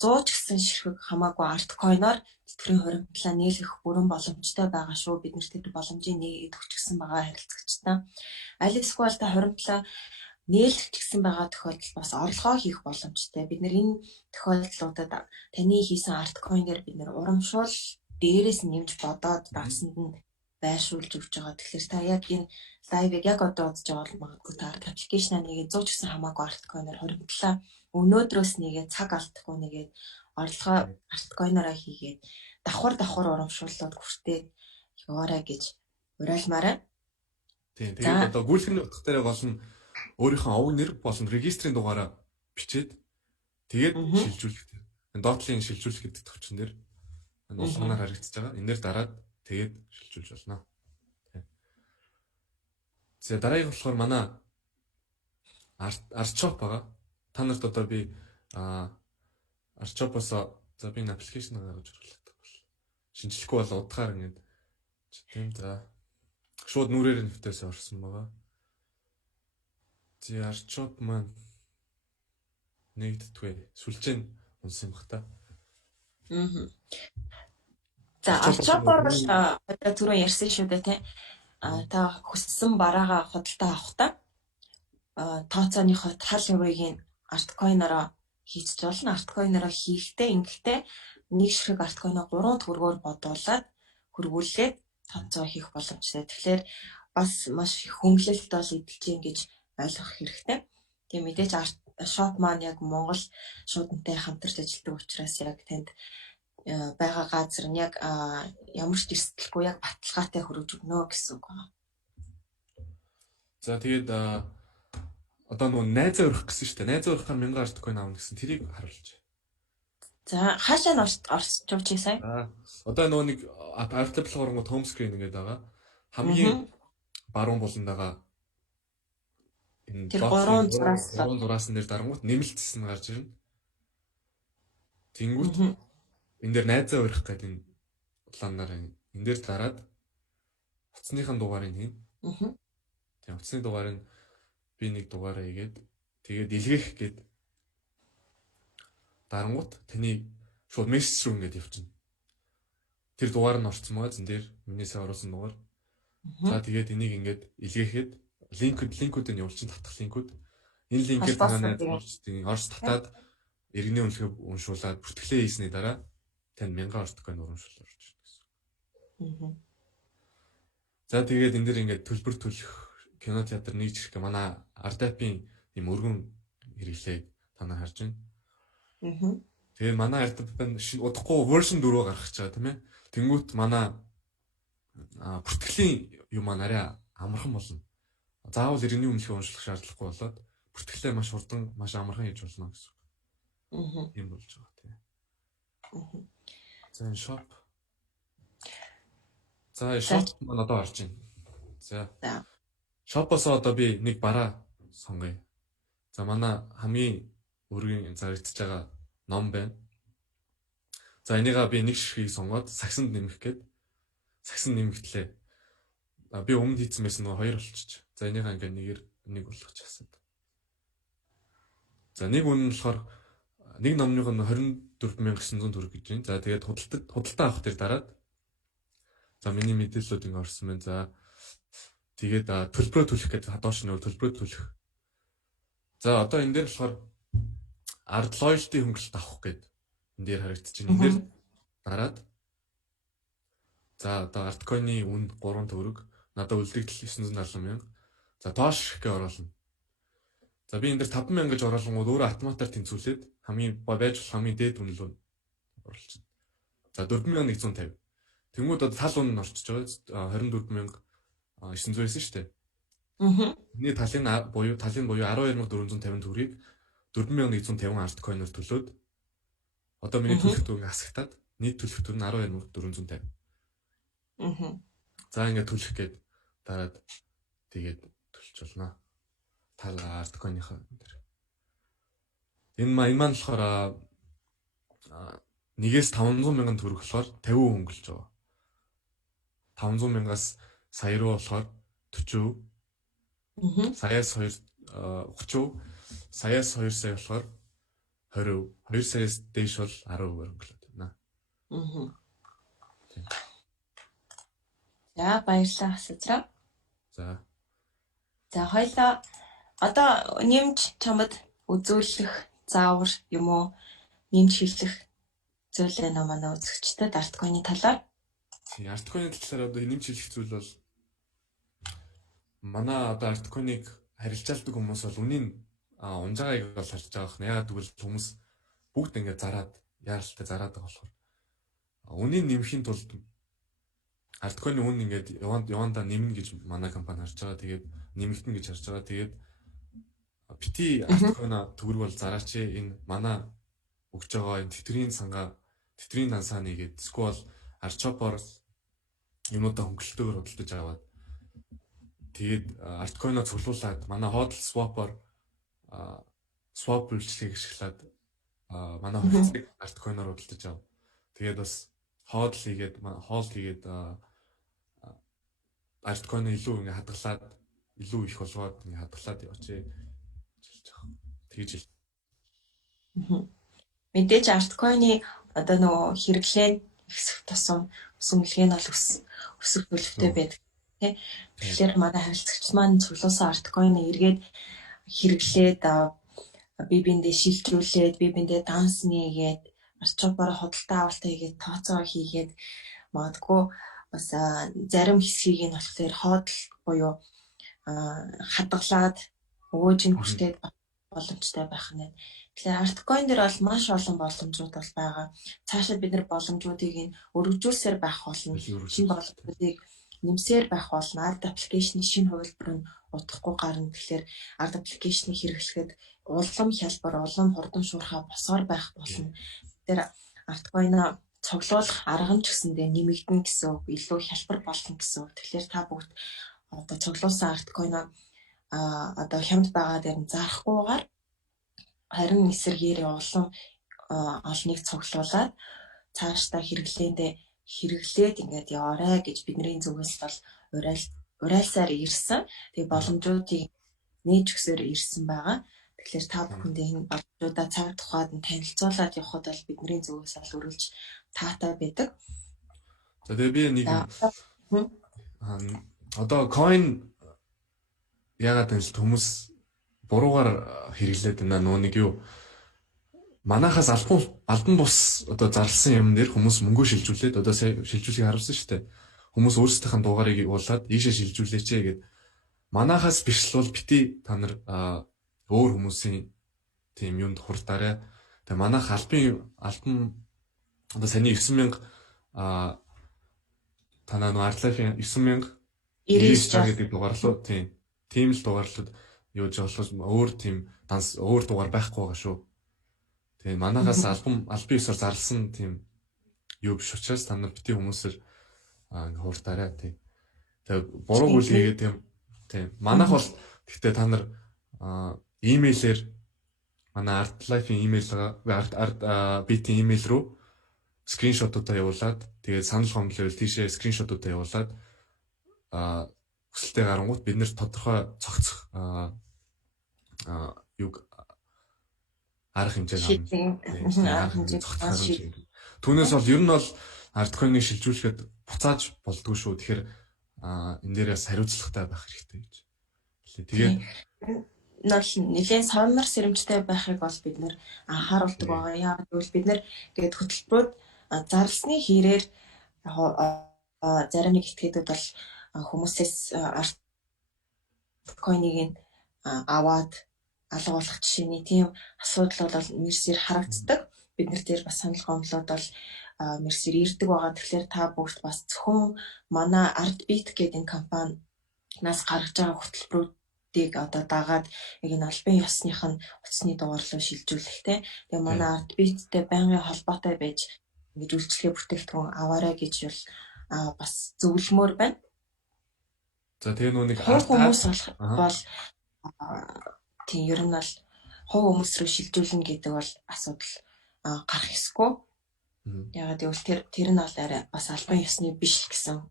100 ч гэсэн ширхэг хамаагүй арткойноор тэтгэврийн хоригдлаа нийлгэх бүрэн боломжтой байгаа шүү. Бид нарт тэр боломжийг нээгээд өгчихсэн байгаа харилцагчдаа. Аль эсвэл та хоригдлаа нээлгэж гисэн байгаа тохиолдолд бас орлогоо хийх боломжтой. Бид нэр энэ тохиолдлуудад таны хийсэн арткойн дээр бид нэр урамшуул дээрээс нь нэмж бодоод даасанд нь байршуулж өгч байгаа. Тэгэхээр та яг энэ лайвыг яг одоо үзэж байгаа бол магадгүй та аппликейшнаа нэгээд 100 ч гэсэн хамаагүй арткойноор хоримтлаа. Өнөөдрөөс нэгээд цаг алдахгүй нэгээд орлогоо арткойнороо хийгээд давхар урамшууллууд хүртээд яваарай гэж уриалмаарай. Тийм. Тэгээд одоо гүйлхэний утга дээр гол нь өөрийнхөө овог нэр болон регистрийн дугаараа бичээд тэгээд шилжүүлэх. Доотлын шилжүүлэх гэдэг төвчин дээр улсанаар харагдаж байгаа. Энээр дараад тэгээд шилжүүлж болно. За дараагийн болохоор манай Archop байгаа. Та нарт одоо би Archop-оос за би энэ аппликейшн гаргаж оруулах бол шинжлэхгүй бол удахаар ингээд тийм за шууд нүрээр нэвтээс орсон байгаа. За Archop маань нэгддэггүй. Сүлжээ унсан баг та. За Archop-оор бол одоо түрүү ярьсан шүү дээ тийм. Та хүссэн бараагаа худалдаа авахдаа тооцооныхоо тал хувийг арткойнороо хийчих болно. Арткойнороо хийхдээ ингэхдээ нэг ширхэг арткойноо 3 төгрөгөөр бодуулаад хөрвүүлээд тооцоо хийх боломжтой. Тэгэхээр бас маш их хөнгөлөлт бол эдэлж юм гэж ойлгох хэрэгтэй. Тэгээ мэдээж Archop маань яг Монгол шуудантай хамтарч ажилладаг учраас яг танд байгаа газар нь яг ямар ч эрсдэлгүй яг баталгаатай хөрөж өгнө гэсэн үг байна. За тэгээд одоо нөгөө найзаа өрөх гэсэн шүү дээ. Найзаа өрөхөөр 1000 арткойн авна гэсэн тэрийг харуулж. За хаашаа нь орсч явж сая? Одоо нөгөө нэг Artable орнгууд home screen ингээд байгаа. Хамгийн баруун буланд байгаа энэ тэр 3 зураас нэр дарангуут нэмэлт хэсэг нь гарч ирнэ. Тэнгүүт энэ дээр найзаа өрөх гэдэг энэ улаанаар энэ дээр дараад утасныхын дугаарыг хийн. Тийм утасны дугаар нь би нэг дугаараа хийгээд тэгээд илгээх гээд дарангуут таны шууд мессеж рүү ингээд явчихна. Тэр дугаар нь орцсон байгаа зэн дээр минийсээ оруулсан дугаар. За тэгээд энийг ингээд илгээхэд линкүүд нь явуулчин татах линкүүд. Энэ линкээр танаа орц татаад иргэний үнэлгээ уншуулад бүртгэлээ хийсний дараа танд 1000 арткойн урамшуул орж ирнэ гэсэн. За тэгээд энэ дэр ингээд төлбөр төлөх кино театр нэг жирхэг манай Ardap-ийн юм өргөн хэрэглээ танаа харж байна. Тэгээд манай Ardap-ын удахгүй version 4 гаргаж байгаа тийм ээ. Тэнгүүт манай бүртгэлийн юм арай амархан болно. Заавал иргэний үнэлгээ уншлах шаардлагагүй болоод бүртгэлээ маш хурдан маш амархан хийж болно гэсэн. Юм болж байгаа тийм. За энэ shop. За shop маань одоо орж байна. За. Shop-оос одоо би нэг бараа сонгоё. За манай хамгийн өргөн зарагдчихж байгаа ном байна. За энийгээ би нэг ширхгийг сонгоод сагсанд нэмэх гээд сагсан нэмэгдлээ. Би өмнө хийсэн байсан нөгөө 2 болчих. За энийгээ ингээ нэгээр нэг болгоч хасаад. За нэг үнэ нь болохоор нэг номных нь 24900 төгрөг гэж байна. За тэгээд худалдаа авах дээр дараад за миний мэдээллүүд ингээ орсон байна. За тэгээд төлбөрөө төлөх гэдэг доош нь төлбөрөө төлөх. За одоо энэ дээр болохоор ард лоялти хөнгөлөлт авах гэдэг энэ дээр харагдчих. Энэ дээр дараад за одоо арткойны үн 3 төгрөг надад үлдэгдэл 970,000. За доош гээ оруулна. За би энэ дээр 5,000 гэж оруулангууд өөрөө автоматар тэнцвүүлээд хамгийн байж болох хамгийн дээд үнэ рүү оруулчихна. За 4,150. Тэнгүүд одоо тал үнэ нь орчиж байгаа 24,900 байсан шүү дээ. Миний талын буюу 12,450 төгрөгийг 4,150 арткойноор төлөөд одоо миний төлөх төгрөгийг хасагтаад нийт төлөх төгрөг нь 12,450. За ингээд төлөх гээд дараад тэгээд төлж болно. Тал арткойныхаа дээр. Энэ маань болохоор 1-ээс 500,000 төгрөг болохоор 50% хөнгөлж байгаа. 500,000-аас сая руу болохоор 40%. Саяас 30%, саяас 2 сая болохоор 20%, 2 саяас дээш бол 10%-аар хөнгөлөд байна. За баярлалаа асуучраа. За хоёлаа одоо нэмж чамд үзүүлэх заавар юм уу? Нэмж хэлэх зүйл байна уу манай үзэгчдэд арткойны талаар? Тийм арткойны талаар одоо нэмж хэлэх зүйл бол манай одоо арткойныг харилцаалдаг хүмүүс бол үнийн унжаагааг бол харж байгаа хэрэг. Ягаад гэвэл хүмүүс бүгд ингээд зараад яаралтай зараад байгаа болохоор үнийн нэмэхийн тулд арткойны үн ингээд явандаа нэмнэ гэж манай компани харж байгаа. Тэгээд нэмэгдэн гэж харж байгаа. Тэгээд бити арткойна төгрөг бол зараач энэ манай өгч байгаа энэ тэтгэврийн дансаа нэгээд эсвэл арчопор юмудаа хөнгөлөлтөөр худалдаж аваад тэгээд арткойно цуглуулад манай HODL swap үйлчлэгийг ашиглаад манай хувьцааг арткойноор худалдаж ав. Тэгээд бас HODL хийгээд арткойно илүү ингээ хадгалаад илүү их болгоод ингээ хадгалаад яваач гэж байгаа. Тэгж хэл. Мэдээж арткойны одоо нөгөө хэрэглээ ихсэх тусам сүмлэг нь бол өсөх төлөвтэй байдаг. Тэгэхээр манай харилцагч маань цуглуулсан арткойн эргээд хэрэглээд бие биендээ шилжүүлээд бие биендээ данс нээгээд арчопоор худалдаа авалтаа хийгээд тооцоо хийгээд магадгүй бас зарим хэсгийг нь болохоор HODL буюу хадгалаад өгөөж нь хүртээд боломжтой байх нь. Тэгэхээр арткойн дээр бол маш олон боломжууд бол байгаа. Цаашаа бид нар боломжуудыг нь өргөжүүлсээр байх болно. Шинэ боломжуудыг нэмсээр байх болно. Ард аппликейшны шинэ хувилбар нь удахгүй гарна. Тэгэхээр ард аппликейшнийг хэрэглэхэд улам хялбар, улам хурдан шуурхай босгоор байх болно. Тэр арткойноо цуглуулах арга нь ч гэсэндээ нэмэгдэн гэсэн үг, илүү хялбар болно гэсэн үг. Тэгэхээр та бүгд одоо цуглуулсан арткойноо одоо хямд байгаа дээр нь зарахгүйгээр харин эсрэгээр олон олныг цуглуулад цаашдаа хэрэглээд ингээд яваарэ гэж бидний зүгээс бол урайлсаар ирсэн. Тэгээ боломжуудыг нээж өгсөөр ирсэн байгаа. Тэгэхээр та бүхэндээ энэ боломжуудаа цаг тухайд нь танилцуулаад явхад бол бидний зүгээс бол өрүүлж таатай байдаг. За тэгээ би нэг одоо coin ягаад гэвэл хүмүүс буруугаар хэрэглээд байна нөө нэг юу манахаас албан бус одоо зарласан юм дээр хүмүүс мөнгө шилжүүлээд одоо шилжүүлгийг харуулсан шүү дээ. Хүмүүс өөрсдийнх нь дугаарыг уулаад ийшээ шилжүүлээч гэгээд манахаас биш л бол бити та нар өөр хүмүүсийн тийм юмд хурдаарай. Тэгээ манайх албан одоо саний 9000 танаа нөө артлайфын 9099 гэдэг дугаарлуу тийм л дугаарлууд юу ч болохоос өөр тийм өөр дугаар байхгүй байгаа шүү. Тэгээ манайхаас албан ёсоор зарласан тийм юу биш учраас та нар бити хүмүүсээр хууртаарай тийм. Тэгээ буруу үйл хийгээд тийм манайх бол гэхдээ та нар имэйлээр манай Artlife-ийн имэйл бити имэйл рүү скриншотуудаа явуулаад тэгээд санал гомдлол тийшээ скриншотуудаа явуулаад хүсэлтэй гарангуут бид нэр тодорхой цогцох юг арга хэмжээ түүнээс бол ер нь бол арткойныг шилжүүлэхэд буцааж болдгоо шүү. Тэгэхээр энэ дээрээс хариуцлагатай байх хэрэгтэй гэж. Тэгээд нэлээд савнар сэрэмжтэй байхыг бол бид нэр анхааруулдаг байгаа. Яагаад гэвэл бид нэр гээд хөтөлбөрөд зарласны хэрээр зарим нэг этгээдүүд бол хүмүүсээс арткойныг аваад алга болох жишээний тийм асуудал бол мэрсээр харагддаг. Бид нар дээр бас санал гомдлоод бол мэрсээр ирдэг байгаа. Тэгэхээр та бүгд бас зөвхөн манай Artbeat гэдэг энэ компаниас гаргаж байгаа хөтөлбөрүүдийг одоо дагаад яг энэ албан ёсных нь утасны дугаар руу шилжүүлэхтэй. Тэгээ манай Artbeat-тэй байнгын холбоотой байж ингэж үйлчлэгээ бүтээгдэхүүн аваарай гэж бас зөвлөмөр байна. За тэгээ нэг хүмүүс бол тийм ер нь бол хувь хүмүүс рүү шилжүүлнэ гэдэг бол асуудал гарах ёсгүй. Ягаад гэвэл тэр нь бол арай бас албан ёсны биш гэсэн.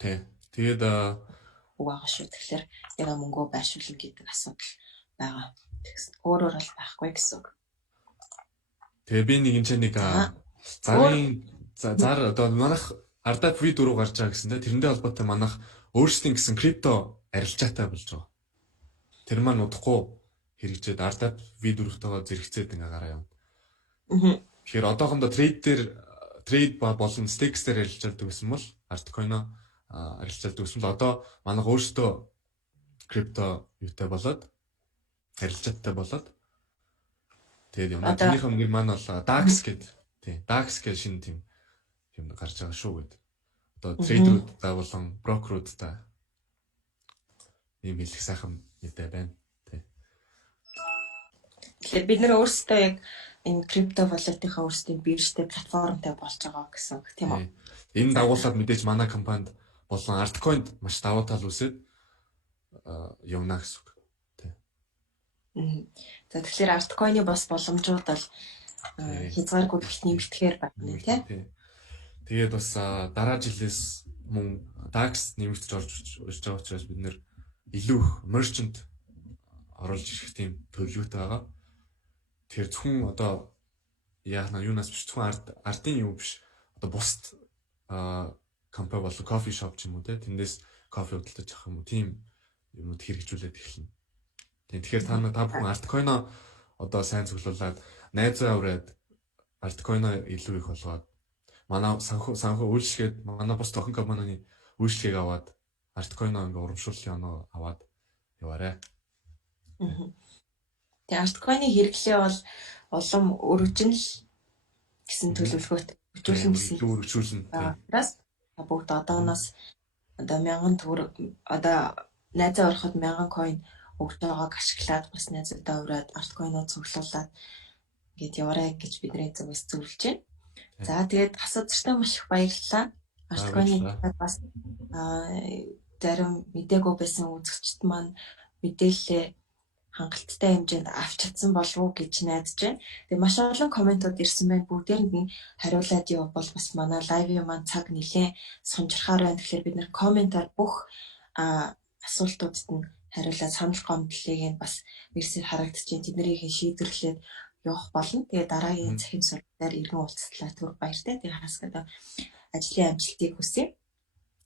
Тэгээд угаага шүү. Тэгэхээр яг мөнгөө байршуулна гэдэг асуудал байгаа. Өөрөөр бол байхгүй гэсэн үг. Тэгээ би нэг нэг зар одоо манайх Ardap V4 гарч байгаа гэсэн тэрэндээ холбоотой манайх өөрсдийн гэсэн крипто арилжаатай болж байгаа. Тэр маань удахгүй хэрэгжээд Ardap V4-төөгөө зэрэгцээд ингээ гараа явна. Тэгэхээр одоохондоо трейд дээр трейд болон стейкс дээр ярилцдаг гэсэн бол арткойно ярилцдаг гэсэн бол одоо манай өөрсдөө крипто юутай болоод харилцаатай болоод тэгээд юм. Тэрнийхэн нэр маань бол DAX гэдэг. Тий, DAX гэж шинэ тийм юм гарч байгаа шүү гэдэг. Одоо трейдеруудтай болон брокеруудтай ийм хэлэх сайхан мэдээ байна. Тий. Тэгэхээр бид нэр өөрсдөө яг энэ крипто валютынхаа өөрсдийн биржтэй платформтой болж байгаа гэсэн үг тийм үү? Энэ дагуулад мэдээж манай компанид болон Artcoin-д маш давуу тал үүсээд явна гэсэн үг. Тий. За тэгэхээр Artcoin-ы бас боломжууд бол хязгааргүй их нэмэгдэхээр байна тийм. Тэгээд бас дараа жилээс мөн DAX нэмэгдэж орж байгаа учраас бид нэр илүү их merchant оруулж ирэх тийм төлөвлөгөөтэй байгаа. Тэгэхээр зөвхөн одоо яах нь юунаас биш зөвхөн артын юм биш. Одоо бусд компани болон кофе шоп ч юм уу тэндээс кофе худалдаж авах юм уу тийм юмуд хэрэгжүүлээд эхэлнэ. Тэгэхээр та бүхэн Artcoin-о одоо сайн цуглуулад найзаа аваад Artcoin-о илүү их болгоод манай санхүү үйлчлэгээд манай бус тохон компанийн үйлчлэгийг аваад Artcoin-о ингээ урамшууллын оноо аваад яваарэ. Тэгээ Artcoin-ы хэрэглээ бол улам өргөжнөл гэсэн төлөвлөгөөт хөгжүүлнэ гэсэн. Өргөжүүлнэ. Бас бүгд одооноос одоо 1000 төгрөг одоо найзаа ороход 1000 coin өгж байгааг ашиглаад бас найзуудаа ураад Artcoin-о цуглуулад ингээд яваарэ гэж бидний зүгээс зөвлөж байна. За тэгээд асууцтай маш их баярлалаа. Artcoin-ы бас зарим мэдээгүй байсан үзэгчд маань мэдээлэлээ хангалттай хэмжээнд авч чадсан болов уу гэж найдаж байна. Тэгээ маш олон комментууд ирсэн байна. Бүгдээрэнд нь хариулаад явбал бас манай лайвын маань цаг нэлээд сунжрахаар байна. Тэгэхээр бид нэр комментаар бүх асуултуудад нь хариулаад санал гомдлыг нь бас вирсээр харагдчихээн. Тэднийг шийдвэрлээд явах болно. Тэгээ дараагийн захим сургалтаар иргэн уулзтлаа түр баяртай. Тэгээ хаасгаад ажлын амжилтыг хүсье.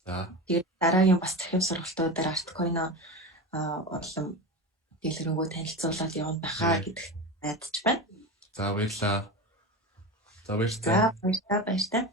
За. Тэгээд дараагийн бас захим сургалтуудаар Artcoin-о улам дэлгэрэнгүй танилцуулаад явна баха гэдэгт найдаж байна. За баярлалаа. За баярлалаа. За баярлалаа.